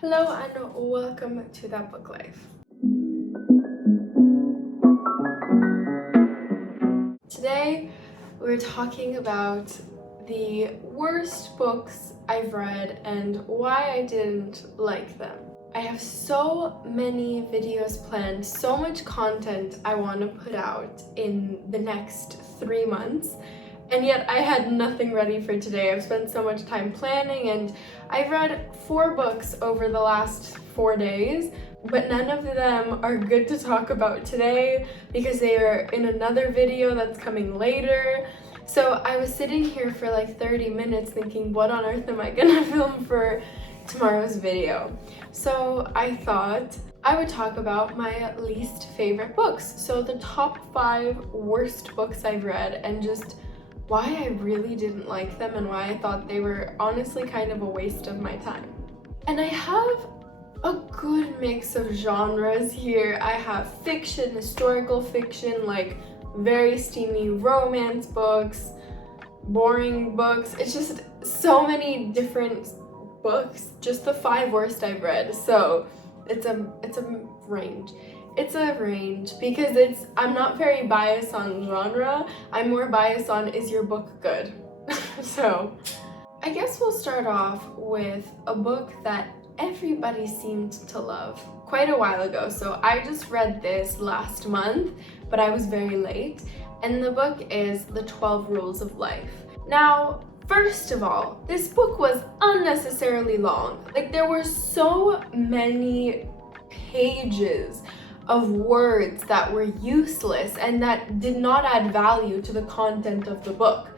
Hello and welcome to That Book Life. Today we're talking about the worst books I've read and why I didn't like them. I have so many videos planned, so much content I want to put out in the next 3 months, and yet I had nothing ready for today. I've spent so much time planning and I've read 4 books over the last 4 days, but none of them are good to talk about today because they are in another video that's coming later. So I was sitting here for like 30 minutes thinking, what on earth am I gonna film for tomorrow's video? So I thought I would talk about my least favorite books. So the top 5 worst books I've read and just why I really didn't like them and why I thought they were honestly kind of a waste of my time. And I have a good mix of genres here. I have fiction, historical fiction, like very steamy romance books, boring books. It's just so many different books, just the 5 worst I've read. So it's a range. It's a range because I'm not very biased on genre. I'm more biased on, is your book good? So I guess we'll start off with a book that everybody seemed to love quite a while ago. So I just read this last month, but I was very late. And the book is The 12 Rules of Life. Now, first of all, this book was unnecessarily long. Like, there were so many pages of words that were useless and that did not add value to the content of the book.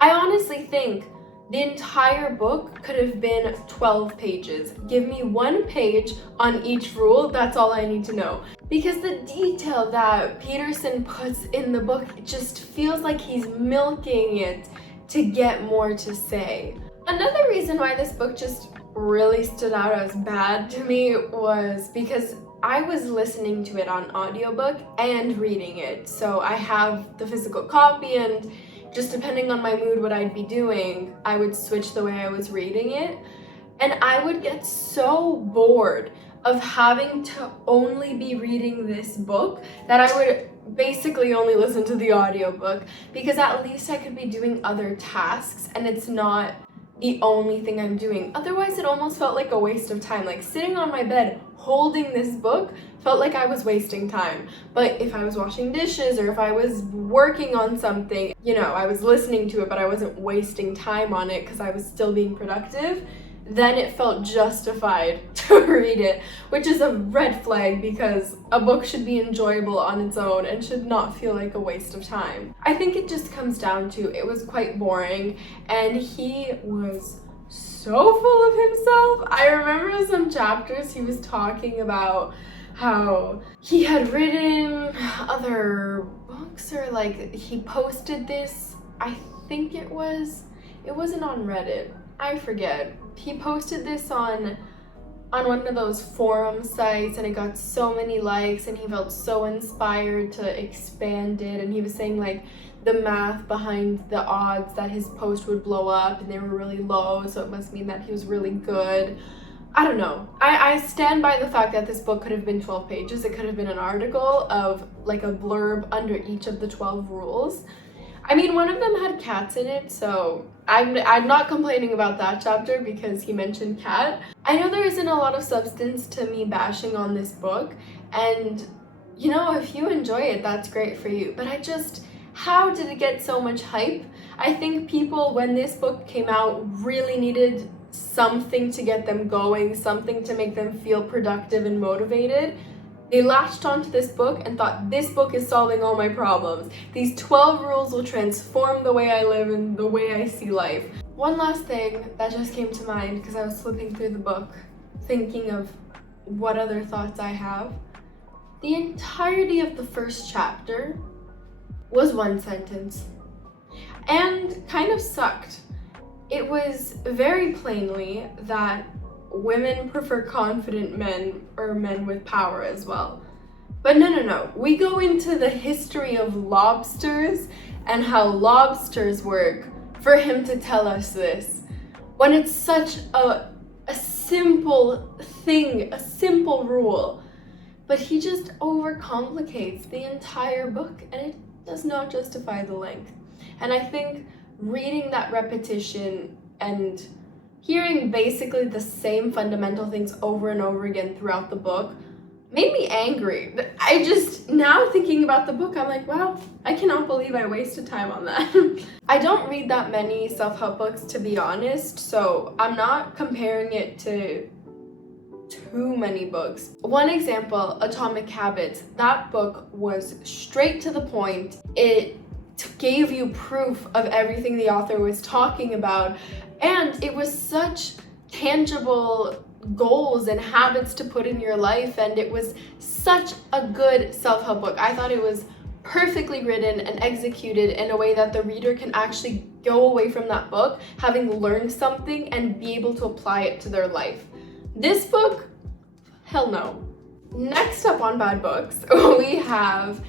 I honestly think the entire book could have been 12 pages. Give me 1 page on each rule, that's all I need to know. Because the detail that Peterson puts in the book, it just feels like he's milking it to get more to say. Another reason why this book just really stood out as bad to me was because I was listening to it on audiobook and reading it. So I have the physical copy, and just depending on my mood, what I'd be doing, I would switch the way I was reading it. And I would get so bored of having to only be reading this book that I would basically only listen to the audiobook, because at least I could be doing other tasks and it's not the only thing I'm doing. Otherwise, it almost felt like a waste of time. Like, sitting on my bed holding this book felt like I was wasting time. But if I was washing dishes or if I was working on something, I was listening to it, but I wasn't wasting time on it because I was still being productive, then it felt justified to read it, which is a red flag because a book should be enjoyable on its own and should not feel like a waste of time. I think it just comes down to it was quite boring and he was so full of himself. I remember some chapters he was talking about how he had written other books, or like he posted this, I think it wasn't on Reddit, I forget. He posted this on one of those forum sites and it got so many likes and he felt so inspired to expand it, and he was saying like the math behind the odds that his post would blow up and they were really low, so it must mean that he was really good. I don't know. I stand by the fact that this book could have been 12 pages. It could have been an article of like a blurb under each of the 12 rules. I mean, one of them had cats in it, so I'm not complaining about that chapter because he mentioned cat. I know there isn't a lot of substance to me bashing on this book, and if you enjoy it, that's great for you. But how did it get so much hype? I think people, when this book came out, really needed something to get them going, something to make them feel productive and motivated. They latched onto this book and thought, this book is solving all my problems. These 12 rules will transform the way I live and the way I see life. One last thing that just came to mind because I was flipping through the book, thinking of what other thoughts I have. The entirety of the first chapter was 1 sentence and kind of sucked. It was very plainly that women prefer confident men, or men with power as well. But no. We go into the history of lobsters and how lobsters work for him to tell us this, when it's such a simple thing, a simple rule. But he just overcomplicates the entire book, and it does not justify the length. And I think reading that repetition and hearing basically the same fundamental things over and over again throughout the book made me angry. Now thinking about the book, I'm like, wow, I cannot believe I wasted time on that. I don't read that many self-help books, to be honest, so I'm not comparing it to too many books. One example, Atomic Habits. That book was straight to the point. It gave you proof of everything the author was talking about, and it was such tangible goals and habits to put in your life, and it was such a good self-help book. I thought it was perfectly written and executed in a way that the reader can actually go away from that book having learned something and be able to apply it to their life. This book, hell no. Next up on bad books, we have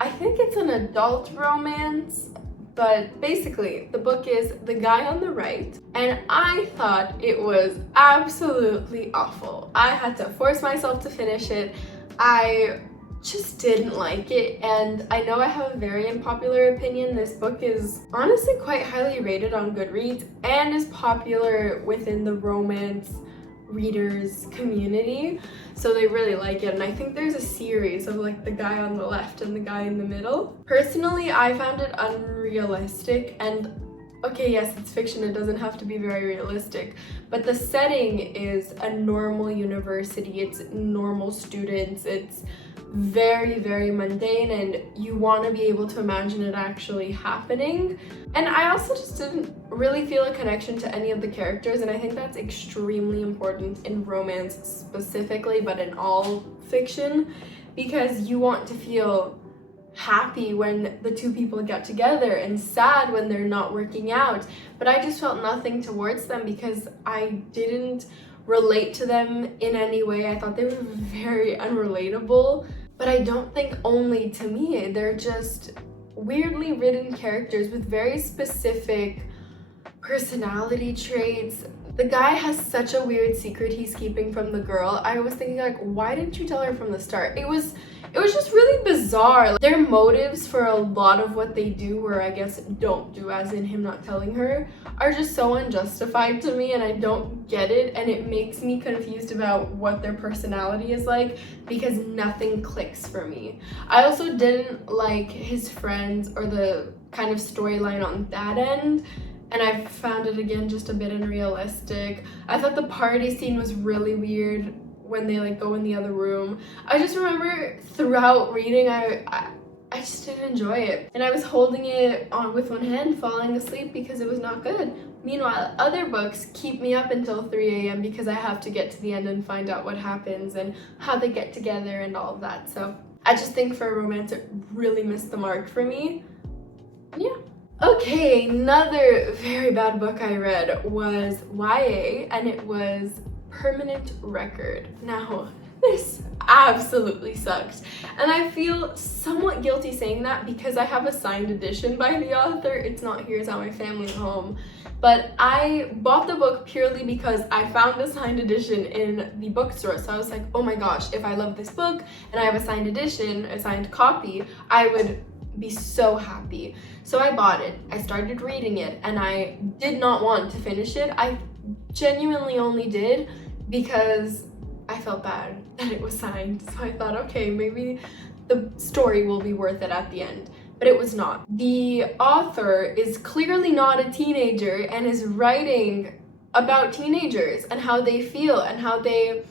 I think it's an adult romance, but basically the book is The Guy on the Right, and I thought it was absolutely awful. I had to force myself to finish it. I just didn't like it, and I know I have a very unpopular opinion. This book is honestly quite highly rated on Goodreads and is popular within the romance readers community, so they really like it, and I think there's a series of like the guy on the left and the guy in the middle. Personally, I found it unrealistic, and okay, yes, it's fiction, it doesn't have to be very realistic, but the setting is a normal university, it's normal students, it's very, very mundane, and you want to be able to imagine it actually happening. And I also just didn't really feel a connection to any of the characters, and I think that's extremely important in romance specifically, but in all fiction, because you want to feel happy when the two people get together and sad when they're not working out. But I just felt nothing towards them because I didn't relate to them in any way. I thought they were very unrelatable, but I don't think only to me. They're just weirdly written characters with very specific personality traits. The guy has such a weird secret he's keeping from the girl. I was thinking, like, why didn't you tell her from the start? It was just really bizarre. Like, their motives for a lot of what they do, or I guess don't do, as in him not telling her, are just so unjustified to me, and I don't get it, and it makes me confused about what their personality is like because nothing clicks for me. I also didn't like his friends or the kind of storyline on that end, and I found it again just a bit unrealistic. I thought the party scene was really weird when they like go in the other room. I just remember throughout reading, I just didn't enjoy it, and I was holding it on with one hand, falling asleep because it was not good. Meanwhile, other books keep me up until 3 a.m. because I have to get to the end and find out what happens and how they get together and all of that. So I just think for a romance, it really missed the mark for me. Yeah. Okay, another very bad book I read was YA, and it was Permanent Record. Now, this absolutely sucked, and I feel somewhat guilty saying that because I have a signed edition by the author. It's not here, it's at my family home, but I bought the book purely because I found a signed edition in the bookstore. So I was like, oh my gosh, if I love this book and I have a signed edition, a signed copy, I would be so happy. So I bought it, I started reading it, and I did not want to finish it. I genuinely only did because I felt bad that it was signed. So I thought, okay, maybe the story will be worth it at the end. But it was not. The author is clearly not a teenager and is writing about teenagers and how they feel and how they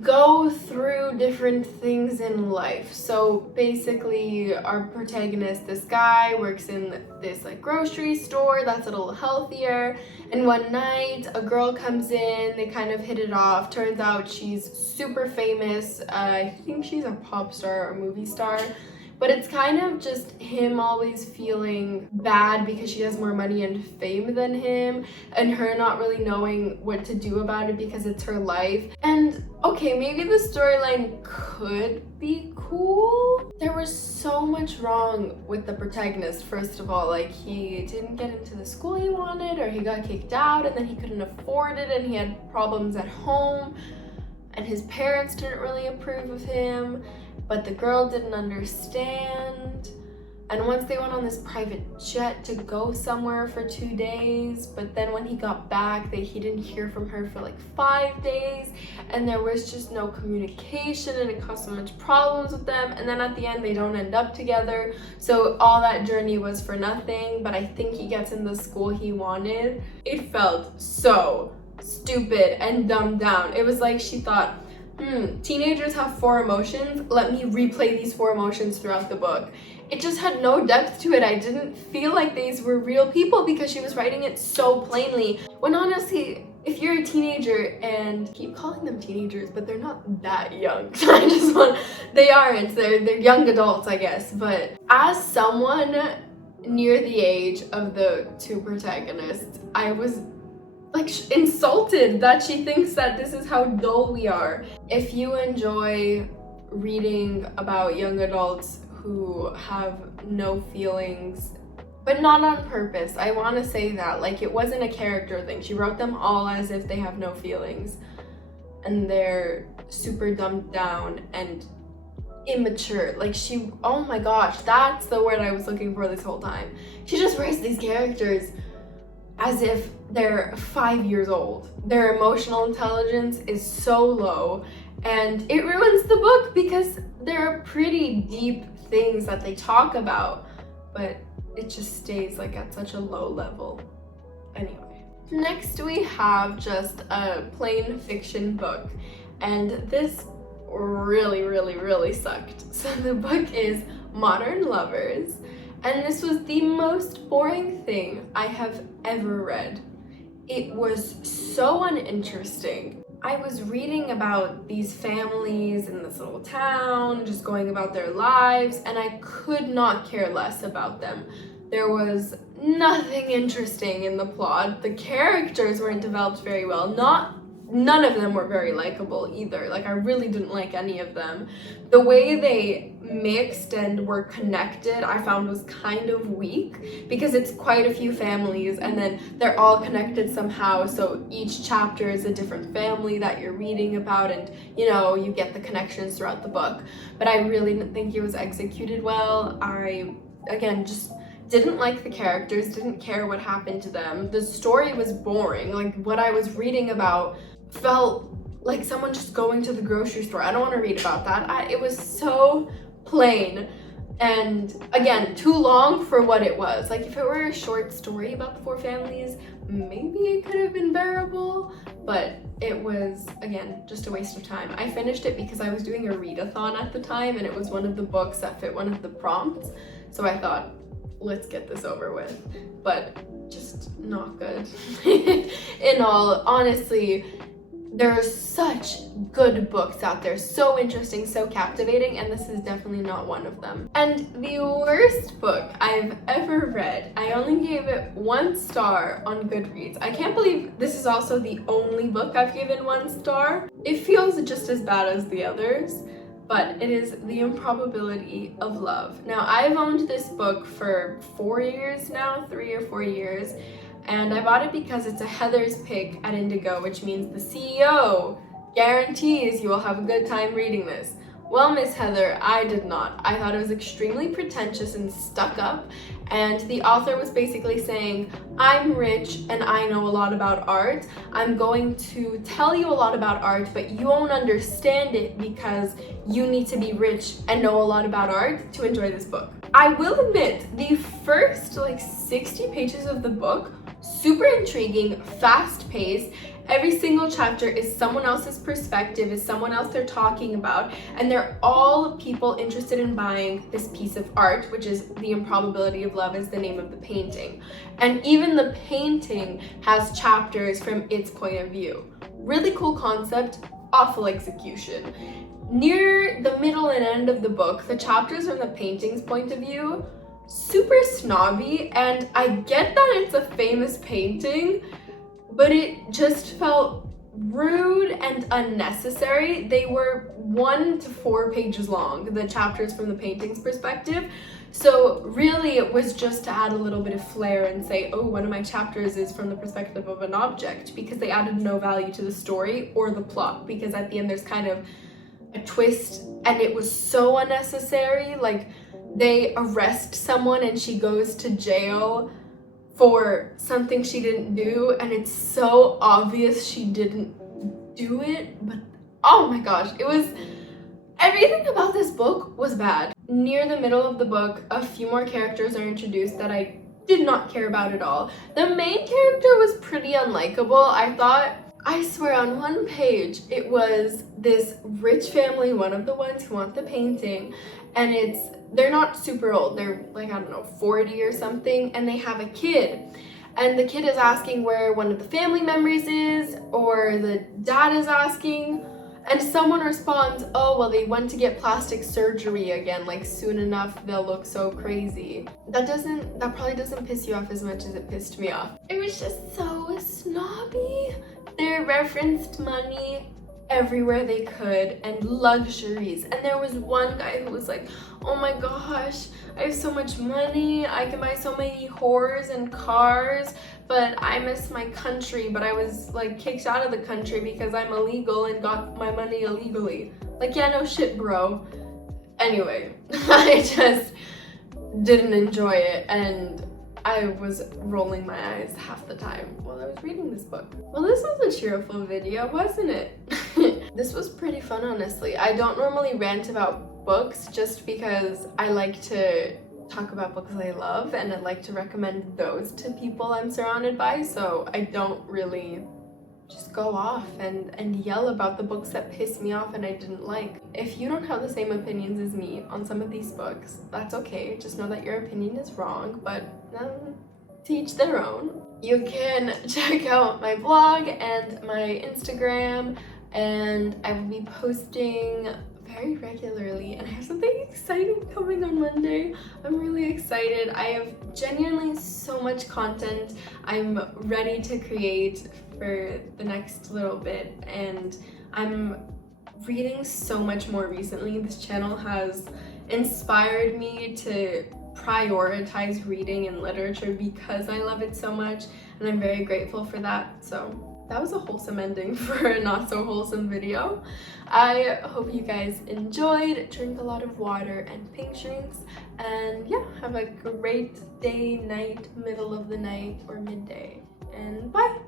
go through different things in life. So basically our protagonist, this guy, works in this like grocery store that's a little healthier, and one night a girl comes in, they kind of hit it off. Turns out she's super famous. I think she's a pop star or movie star, but it's kind of just him always feeling bad because she has more money and fame than him, and her not really knowing what to do about it because it's her life. And okay, maybe the storyline could be cool. There was so much wrong with the protagonist. First of all, like, he didn't get into the school he wanted, or he got kicked out and then he couldn't afford it, and he had problems at home, and his parents didn't really approve of him, but the girl didn't understand. And once they went on this private jet to go somewhere for 2 days, but then when he got back, he didn't hear from her for like 5 days, and there was just no communication, and it caused so much problems with them, and then at the end they don't end up together. So all that journey was for nothing, but I think he gets in the school he wanted. It felt so stupid and dumbed down. It was like she thought, teenagers have 4 emotions, let me replay these 4 emotions throughout the book. It just had no depth to it. I didn't feel like these were real people because she was writing it so plainly. When honestly, if you're a teenager, and I keep calling them teenagers, but they're not that young. They aren't, they're young adults, I guess. But as someone near the age of the 2 protagonists, I was like insulted that she thinks that this is how dull we are. If you enjoy reading about young adults who have no feelings, but not on purpose, I want to say that, like, it wasn't a character thing. She wrote them all as if they have no feelings, and they're super dumbed down and immature. Like, oh my gosh, that's the word I was looking for this whole time. She just writes these characters as if they're 5 years old. Their emotional intelligence is so low, and it ruins the book because there are pretty deep things that they talk about, but it just stays like at such a low level. Anyway, next we have just a plain fiction book, and this really sucked. So the book is Modern Lovers, and this was the most boring thing I have ever read. It was so uninteresting. I was reading about these families in this little town, just going about their lives, and I could not care less about them. There was nothing interesting in the plot. The characters weren't developed very well. None of them were very likable either. Like, I really didn't like any of them. The way they mixed and were connected, I found was kind of weak, because it's quite a few families and then they're all connected somehow, so each chapter is a different family that you're reading about, and you get the connections throughout the book. But I really didn't think it was executed well. I, again, just didn't like the characters, didn't care what happened to them. The story was boring. Like, what I was reading about felt like someone just going to the grocery store. I don't want to read about that. It was so plain, and again, too long for what it was. Like, if it were a short story about the 4 families, maybe it could have been bearable, but it was, again, just a waste of time. I finished it because I was doing a readathon at the time, and it was one of the books that fit one of the prompts, so I thought, let's get this over with. But just not good. In all, honestly, there are such good books out there, so interesting, so captivating, and this is definitely not one of them. And the worst book I've ever read, I only gave it 1 star on Goodreads. I can't believe this is also the only book I've given 1 star. It feels just as bad as the others, but it is The Improbability of Love. Now, I've owned this book for 4 years now, 3 or 4 years, and I bought it because it's a Heather's pick at Indigo, which means the CEO guarantees you will have a good time reading this. Well, Miss Heather, I did not. I thought it was extremely pretentious and stuck up, and the author was basically saying, I'm rich and I know a lot about art. I'm going to tell you a lot about art, but you won't understand it because you need to be rich and know a lot about art to enjoy this book. I will admit, the first 60 pages of the book, super intriguing, fast-paced. Every single chapter is someone else's perspective, is someone else they're talking about, and they're all people interested in buying this piece of art, which is The Improbability of Love is the name of the painting. And even the painting has chapters from its point of view. Really cool concept, awful execution. Near the middle and end of the book, the chapters from the painting's point of view, super snobby, and I get that it's a famous painting, but it just felt rude and unnecessary. They were 1 to 4 pages long, the chapters from the painting's perspective. So really it was just to add a little bit of flair and say, oh, one of my chapters is from the perspective of an object, because they added no value to the story or the plot, because at the end there's kind of a twist and it was so unnecessary. Like, they arrest someone and she goes to jail for something she didn't do, and it's so obvious she didn't do it, but oh my gosh, everything about this book was bad. Near the middle of the book, a few more characters are introduced that I did not care about at all. The main character was pretty unlikable. I swear, on one page, it was this rich family, one of the ones who want the painting, and they're not super old, they're like, I don't know, 40 or something, and they have a kid. And the kid is asking where one of the family members is, or the dad is asking, and someone responds, oh, well, they went to get plastic surgery again, like soon enough they'll look so crazy. That probably doesn't piss you off as much as it pissed me off. It was just so snobby. They referenced money everywhere they could and luxuries, and there was one guy who was like, oh my gosh, I have so much money, I can buy so many whores and cars, but I miss my country, but I was like kicked out of the country because I'm illegal and got my money illegally. Like, yeah, no shit, bro. Anyway, I just didn't enjoy it, and I was rolling my eyes half the time while I was reading this book. Well, this was a cheerful video, wasn't it? This was pretty fun, honestly. I don't normally rant about books just because I like to talk about books I love, and I like to recommend those to people I'm surrounded by, so I don't really just go off and yell about the books that piss me off and I didn't like. If you don't have the same opinions as me on some of these books, that's okay. Just know that your opinion is wrong, but to each their own. You can check out my blog and my Instagram, and I will be posting very regularly, and I have something exciting coming on Monday. I'm really excited. I have genuinely so much content I'm ready to create for the next little bit, and I'm reading so much more recently. This channel has inspired me to prioritize reading and literature because I love it so much, and I'm very grateful for that. So that was a wholesome ending for a not so wholesome video. I hope you guys enjoyed. Drink a lot of water and pink drinks, and yeah, have a great day, night, middle of the night, or midday, and bye!